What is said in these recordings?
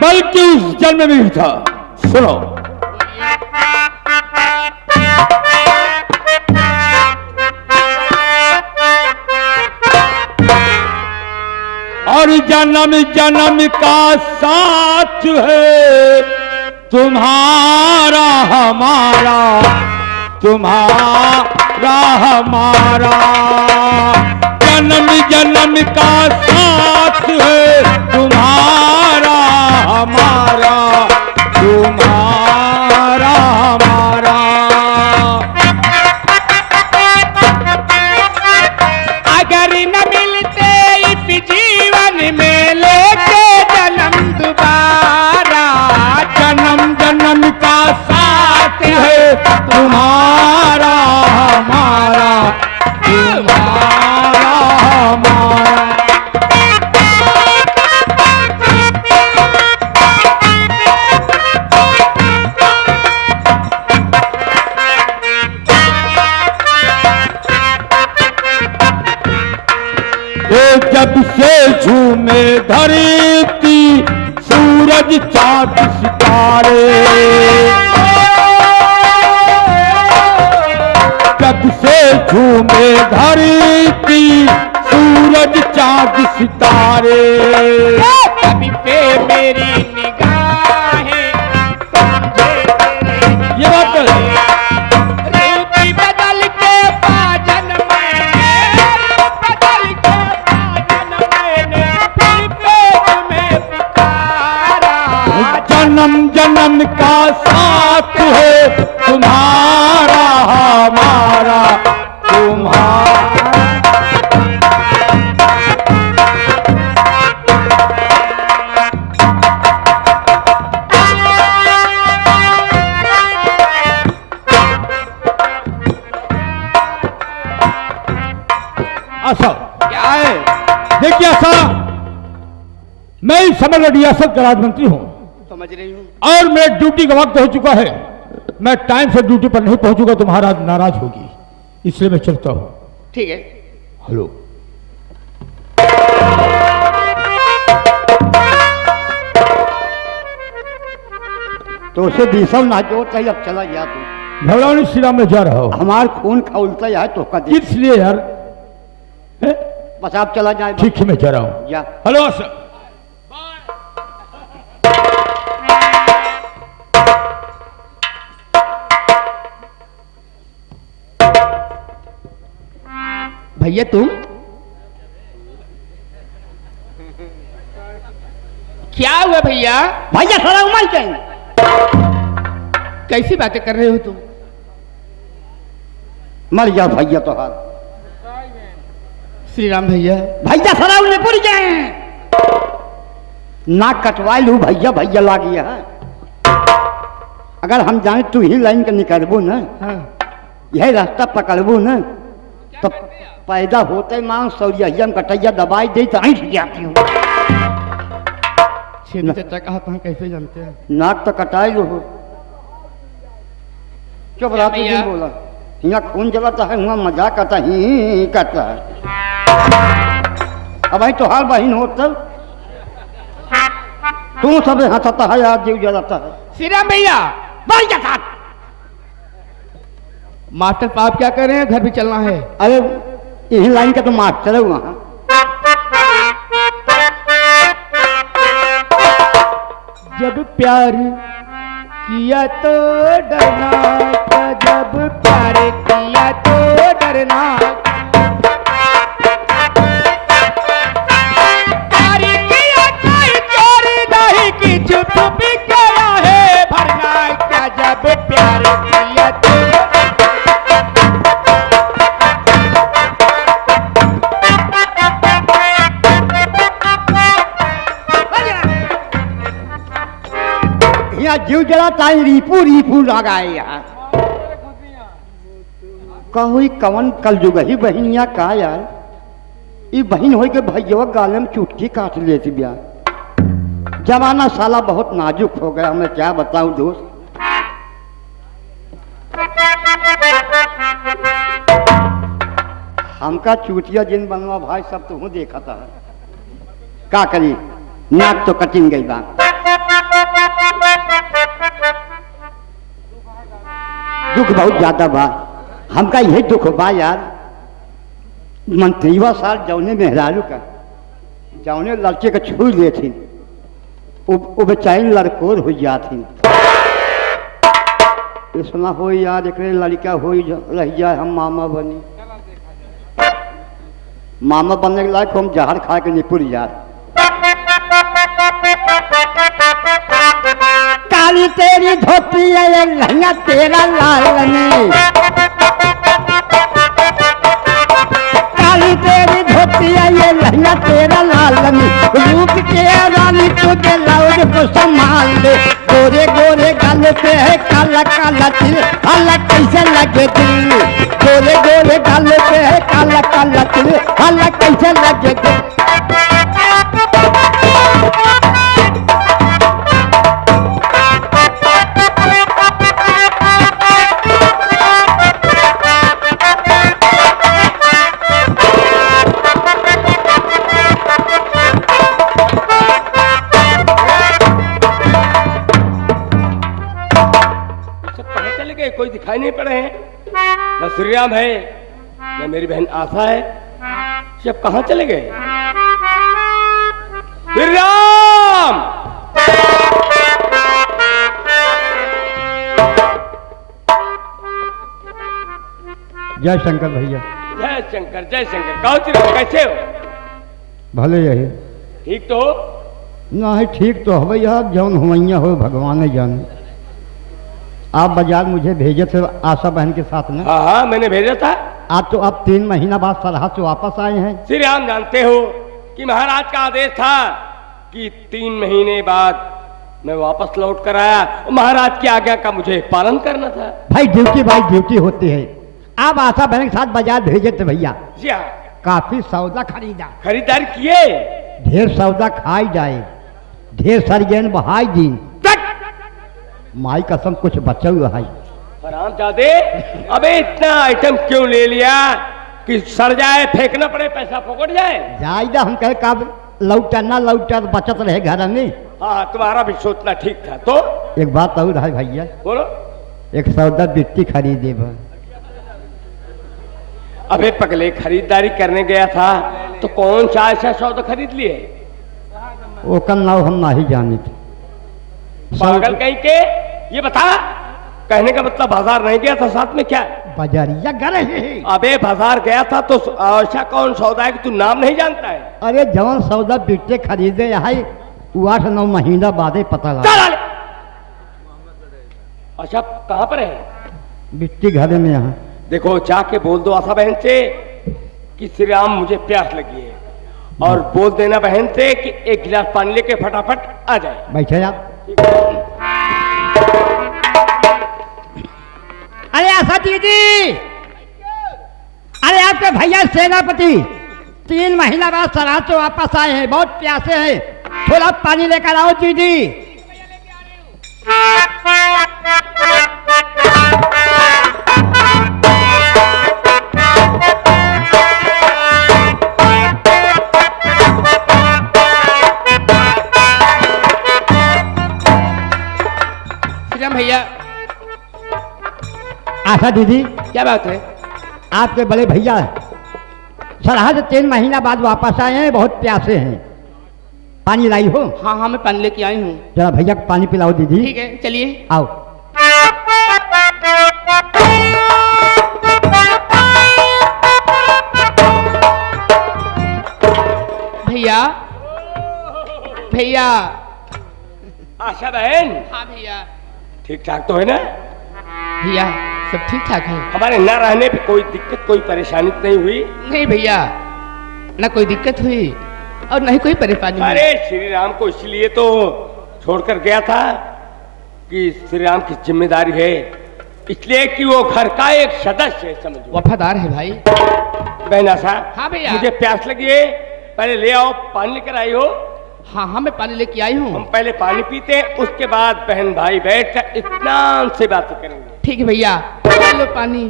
बल्कि उस जन्म में भी था। सुनो, और जन्म जन्म का साथ है तुम्हारा हमारा, तुम्हारा हमारा, जन्म जन्म का साथ है तुम्हारा हमारा, तुम्हारा हमारा। अगर न मिलते इस जीवन में लेके जन्म दोबारा, जन्म जन्म का साथ है तुम्हारा हमारा, तुम्हारा हमारा। जब से झूमे धरती सूरज चाँद सितारे, जब से झूमे धरती सूरज चाँद सितारे, कभी पे मेरी निगाहें समझे तेरे ये बात तो है। रूप बदल के बाजन मैंने, बदल के बाजन मैंने फिर पे तुम्हें पुकारा। जन्म जन्म का साथ है तुम्हारा हमारा, तुम्हारा। ऐसा क्या है? देखिए, ऐसा मैं इस समग्र रियासत का राजमंत्री हूं समझ रही हूँ। और मेरे ड्यूटी का वक्त हो चुका है। मैं टाइम से ड्यूटी पर नहीं पहुंचूंगा तो महाराज नाराज होगी, इसलिए मैं चलता हूं। ठीक है। हेलो, तो उसे बीसव ना जो चाहिए, अब चला गया तू। भगवान श्री राम में जा रहा हूं। हमार खून खौलता है तो कद इसलिए यार, हैं? बस आप चला जाए। ठीक है, मैं जा रहा हूं। या हेलो सर। भैया तुम क्या हुआ भैया? भैया सारा उमल जाएंगे। कैसी बातें कर रहे हो तुम? मर गया भैया तो हाल। श्री राम भैया। भैया सारा उन्हें पूरी जाए ना कटवा लू भैया, भैया ला गया है। अगर हम जाने तू ही लाइन के निकलबू न, हाँ। यही रास्ता पकड़बू न, तो पैदा होते मांग सौरिया हम कटैया दबाई दे तो ऐठ जाती हूँ। छेद चाचा कहा था, कैसे जानते हैं? नाक तो कटाई लो हो। चुप रहा तू, भैया? बोला यहाँ खून जलाता है, वहाँ मजाक करता ही करता है। अब भाई तो हाल बहन हो तब तू सब हंसता है, यार जीव जलाता है। श्री राम भैया। बढ़ जा साथ। मास्टर साहब क्या कर रहे हैं? घर भी चलना है। अरे यही लाइन का तो मास्टर है वहाँ। जब प्यार किया तो डरना था, जब प्यार किया तो डरना। प्यार किया कोई चोर नहीं कि छुप छुप गया है भरना क्या, जब प्यार किया तो। यहाँ जीव जलाता है, रीपू रीपू लगाए यार। कहो कवन कल जुग ही बहनिया का यार, ये बहन हो के भैया गाले में चुटकी काट लेती ब्याह। जमाना साला बहुत नाजुक हो गया, मैं क्या बताऊं दोस्त। हमका चूतिया जिन बनवा भाई सब तो हूँ देखा था। का करी, नाक तो कटिंग गई बात। दुख बहुत ज्यादा बा। हमका यही दुख बा यार, मंत्रीवा साल जौने मेहरारू का जौने लड़के के छू लेथिन वो बेचारी लड़कोर हो जाथिन। सुना हो यार एक लड़का हो रह जाए हम मामा बनी, मामा बनने के लायक हम जहर खा के निपुर यार। काली तेरी धोती है ये लहंगा तेरा लाल नहीं, काली तेरी धोती है ये लहंगा तेरा लाल नहीं, रूप के रानी तुझे लौट को संभाल ले। गोरे गोरे गाल पे है काला काला तिल, अलग कैसे लगे दिल। गोरे गोरे गाल पे है काला काला तिल, अलग कैसे लगे दिल। कोई दिखाई नहीं पड़े हैं, न श्री राम है न मेरी बहन आशा है, सब कहाँ चले गए? श्री राम! जय शंकर भैया। जय शंकर जय शंकर। गाँव चिर कैसे हो? भले यही ठीक तो हो? नहीं ठीक तो हो भैया, जौन हुआ हो भगवान जाने। आप बाजार मुझे भेजे थे आशा बहन के साथ में। हाँ हाँ मैंने भेजा था। आप तो अब 3 महीना बाद सरहद से वापस आए हैं। श्री राम जानते हो कि महाराज का आदेश था कि 3 महीने बाद मैं वापस लौट कर आया, महाराज की आज्ञा का मुझे पालन करना था। भाई ड्यूटी होती है। आप आशा बहन के साथ बाजार भेजे थे भैया। जी हाँ। काफी सौदा खरीदा, खरीदारी किए, ढेर सौदा खाई जाए, ढेर सरगेन बहाई दी। माई कसम कुछ बचा हुआ है। हरामजादे, अबे इतना आइटम क्यों ले लिया कि सड़ जाए, फेंकना पड़े, पैसा फोकट जाए? जायदा हम कहे कब लौटा ना लौटा तो बचत रहे घर में। हाँ तुम्हारा भी सोचना ठीक था। तो एक बात और है भैया, बोलो। एक सौदा बिट्टी खरीदे बा। अबे पगले, खरीदारी करने गया था तो कौन सा ऐसा सौदा खरीद लिए? वो का नाव हम नहीं जाने थे। पागल कहीं के, ये बता, कहने का मतलब बाजार नहीं गया था साथ में क्या? बाजारिया गए हैं। अबे बाजार गया था तो ऐसा कौन सौदा है कि तू नाम नहीं जानता है? अरे जवान सौदा बिट्टे खरीदे है वो 8-9 महीना बाद ही पता लगा। अच्छा कहाँ पर है? बिट्टी घर में यहाँ। देखो जाके बोल दो आशा बहन से कि श्री राम मुझे प्यास लगी है, और बोल देना बहन से कि 1 गिलास पानी लेके फटाफट आ जाए। बैठे आप। अरे आशा दीदी, अरे आपके भैया सेनापति 3 महीना बाद सरहद से वापस आए हैं, बहुत प्यासे हैं, थोड़ा पानी लेकर आओ दीदी। भैया। आशा दीदी, क्या बात है? आपके बड़े भैया सरहद से 3 महीना बाद वापस आए हैं, बहुत प्यासे हैं, पानी लाई हो? हाँ हाँ मैं पानी लेके आई हूँ। जरा भैया को पानी पिलाओ दीदी। ठीक है चलिए। आओ। भैया भैया। आशा बहन। हाँ भैया। ठीक ठाक तो है ना? भैया सब ठीक ठाक है। हमारे न रहने पे कोई दिक्कत कोई परेशानी तो नहीं हुई? नहीं भैया, न कोई दिक्कत हुई और न ही कोई परेशानी हुई। अरे श्री राम को इसलिए तो छोड़कर गया था कि श्री राम की जिम्मेदारी है, इसलिए कि वो घर का एक सदस्य है, समझो। वफादार है भाई। बहन आशा। हाँ भैया। मुझे प्यास लगी है, पहले ले आओ, पानी लेकर आई हो? हाँ हाँ मैं पानी लेके आई हूँ। हम पहले पानी पीते हैं, उसके बाद बहन भाई बैठ कर इत्मीनान से बातें करेंगे। ठीक है भैया, लो पानी।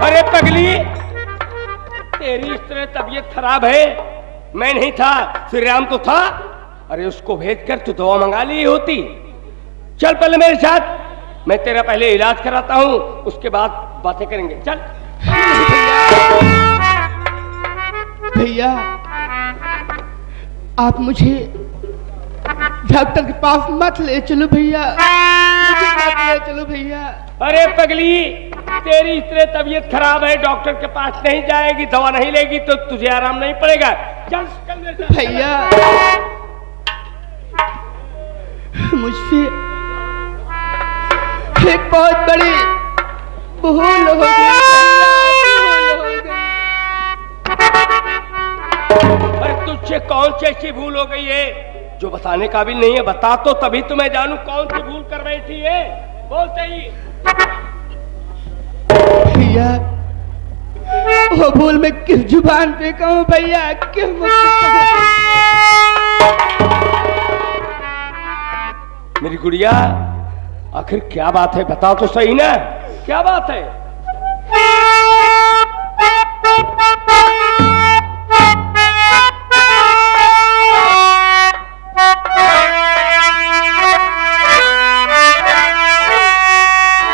अरे तेरी तबीयत खराब है? मैं नहीं था, श्री राम तो था। अरे उसको भेज कर तू दवा मंगा ली होती। चल पहले मेरे साथ, मैं तेरा पहले इलाज कराता हूँ, उसके बाद बातें करेंगे। चल। भैया आप मुझे डॉक्टर के पास मत ले चलो भैया, मुझे मत ले चलो भैया। अरे पगली, तेरी इतने तबीयत खराब है, डॉक्टर के पास नहीं जाएगी, दवा नहीं लेगी तो तुझे आराम नहीं पड़ेगा। चल चल मेरे साथ। भैया मुझसे एक बहुत बड़ी भूल हो गई भैया, भूल हो गई। अरे तुझसे कौन सी ऐसी भूल हो गई है जो बताने काबिल नहीं है? बता तो तभी तो मैं जानूं कौन सी भूल कर बैठी है। बोल सही। भैया वो भूल मैं किस जुबान पे कहूँ भैया, किस मुख से कहूँ? मेरी गुड़िया, आखिर क्या बात है? बताओ तो सही ना, क्या बात है?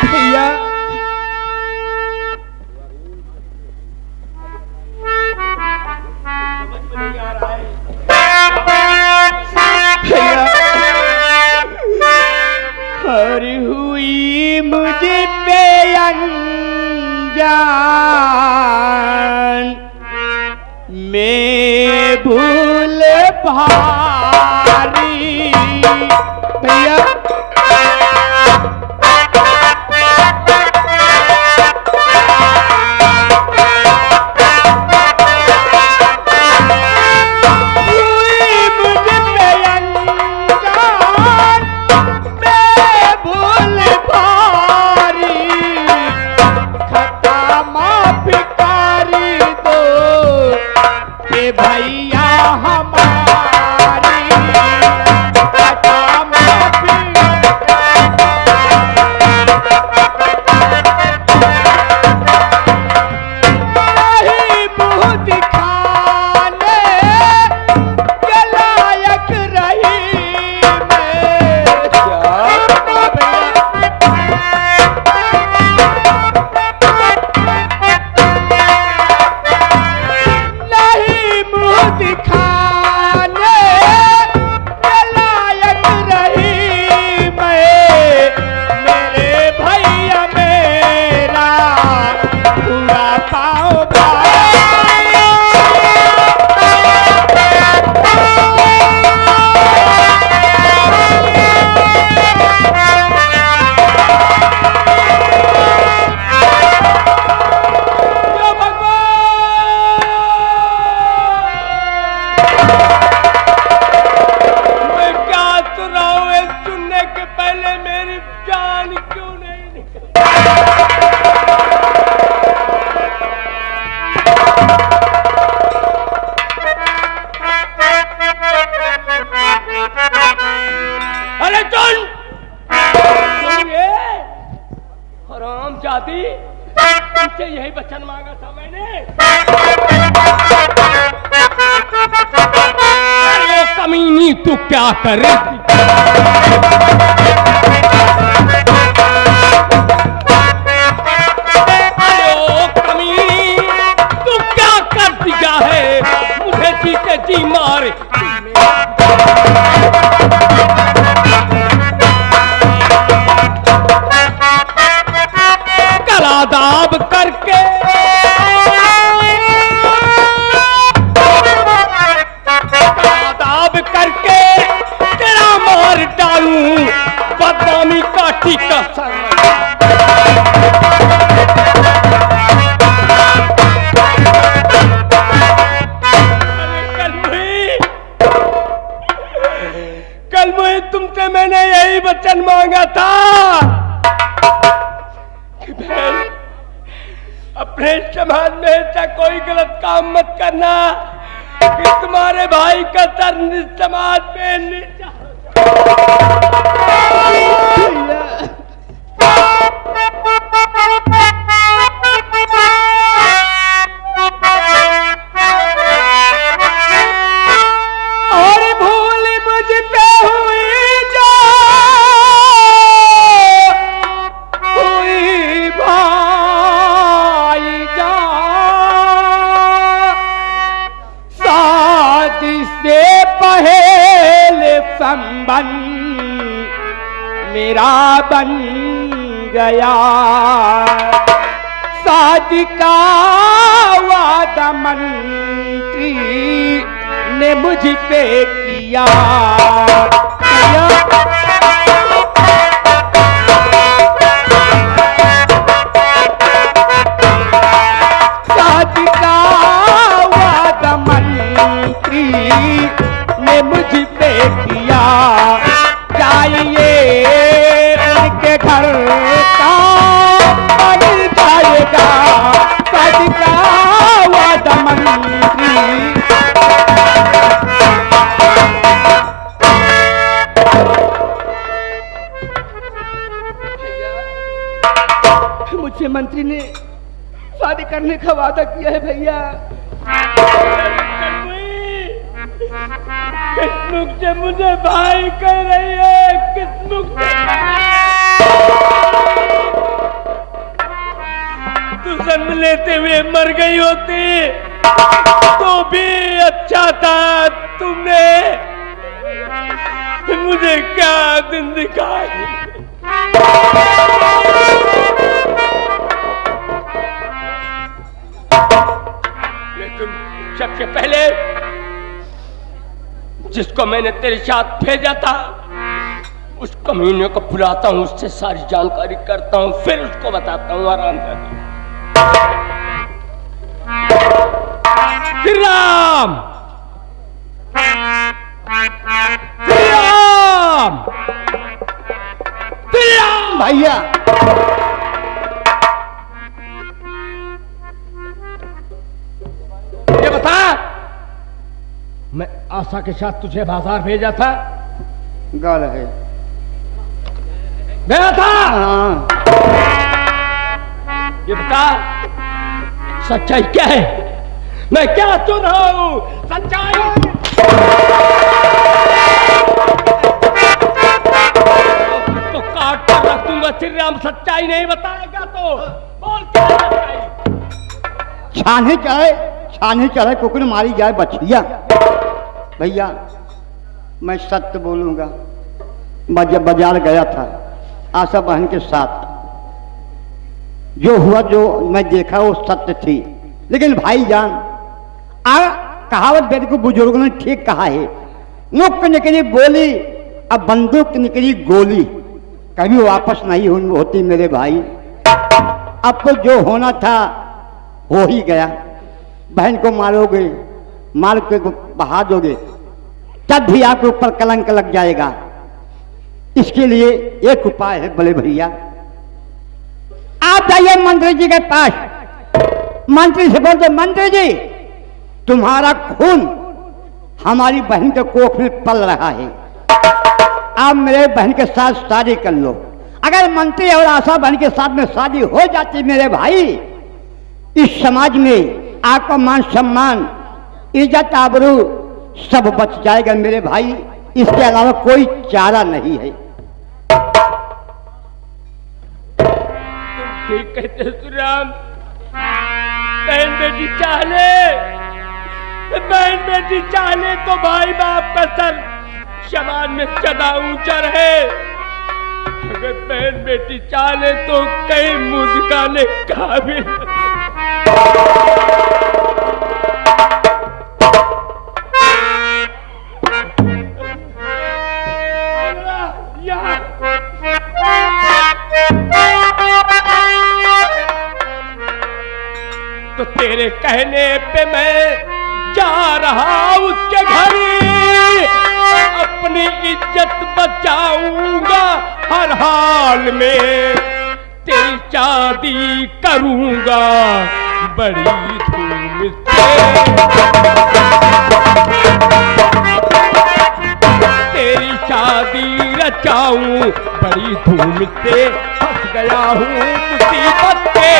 भैया हर हुई मुझे पे अनजान, मैं भूल भारी भैया। भैया हमारी जाती, तुमसे यही वचन मांगा था मैंने। अरे कमीनी तू क्या कर रही थी? अरे कमीनी तू क्या कर दिया है? मुझे जीते जी मारे। दाब करके दाब करके तेरा मार डालूं, बदनामी का टीका कल मुझे तुमसे मैंने यही वचन मांगा था कि बहन अपने समाज में ऐसा कोई गलत काम मत करना कि तुम्हारे भाई का सर समाज में नीचा। बन गया, शादी का वादा मंत्री ने मुझ पे किया। शादी का वादा मंत्री ने मुझ पे किया, चाहिए उनके घर का बन जाएगा, शादी का वादा मंत्री। मुझसे मंत्री ने शादी करने का वादा किया है भैया। किस मुख से मुझे भाई कह रही है, किस मुख से? तू जन्म लेते हुए मर गई होती तो भी अच्छा था, तुमने मुझे क्या दिन दिखाई। लेकिन सबसे पहले जिसको मैंने तेरे साथ भेजा था उस कमीने को बुलाता हूं, उससे सारी जानकारी करता हूं, फिर उसको बताता हूं। आराम कर। श्री राम, श्री राम, श्री राम। भैया ये बता, मैं आशा के साथ तुझे बाजार भेजा था, गल है गया था? हाँ। ये बता, सच्चाई क्या है? मैं क्या सुन रहा हूं? सच्चाई तो काट कर रख दूंगा। श्री राम सच्चाई नहीं बताएगा तो बोल क्या है सच्चाई? छाने चढ़े कुकुर मारी जाए बछिया। भैया मैं सत्य बोलूंगा, बाजार गया था आशा बहन के साथ, जो हुआ जो मैं देखा वो सत्य थी। लेकिन भाईजान कहावत वेद को बुजुर्गों ने ठीक कहा है, मुख निकली बोली अब बंदूक निकली गोली, कभी वापस नहीं होती मेरे भाई। अब तो जो होना था हो ही गया। बहन को मारोगे, मार के बहा दोगे, तब भी आपके ऊपर कलंक लग जाएगा। इसके लिए एक उपाय है बड़े भैया, आप जाइए मंत्री जी के पास, मंत्री से बोलते मंत्री जी तुम्हारा खून हमारी बहन के कोख में पल रहा है, आप मेरे बहन के साथ शादी कर लो। अगर मंत्री और आशा बहन के साथ में शादी हो जाती मेरे भाई, इस समाज में आपका मान सम्मान इज्जत आबरू सब बच जाएगा मेरे भाई। इसके अलावा कोई चारा नहीं है। ठीक कहते हो श्री राम। बहन बेटी चाहले, बहन बेटी चाहले तो भाई बाप का सर समाज में सदा ऊंचा रहे। अगर बहन बेटी चाहले तो कई मुंह दिखाने काबिल। तो तेरे कहने पे मैं जा रहा उसके घर, अपनी इज्जत बचाऊंगा हर हाल में, तेरी शादी करूंगा बड़ी धूम से, तेरी शादी रचाऊं बड़ी धूम से। फंस गया हूँ मुसीबत के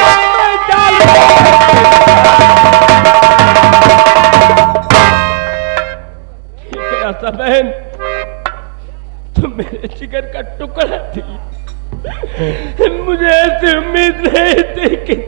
जाल में। आशा बहन तुम मेरे जिगर का टुकड़ा थी, मुझे ऐसी उम्मीद नहीं थी कि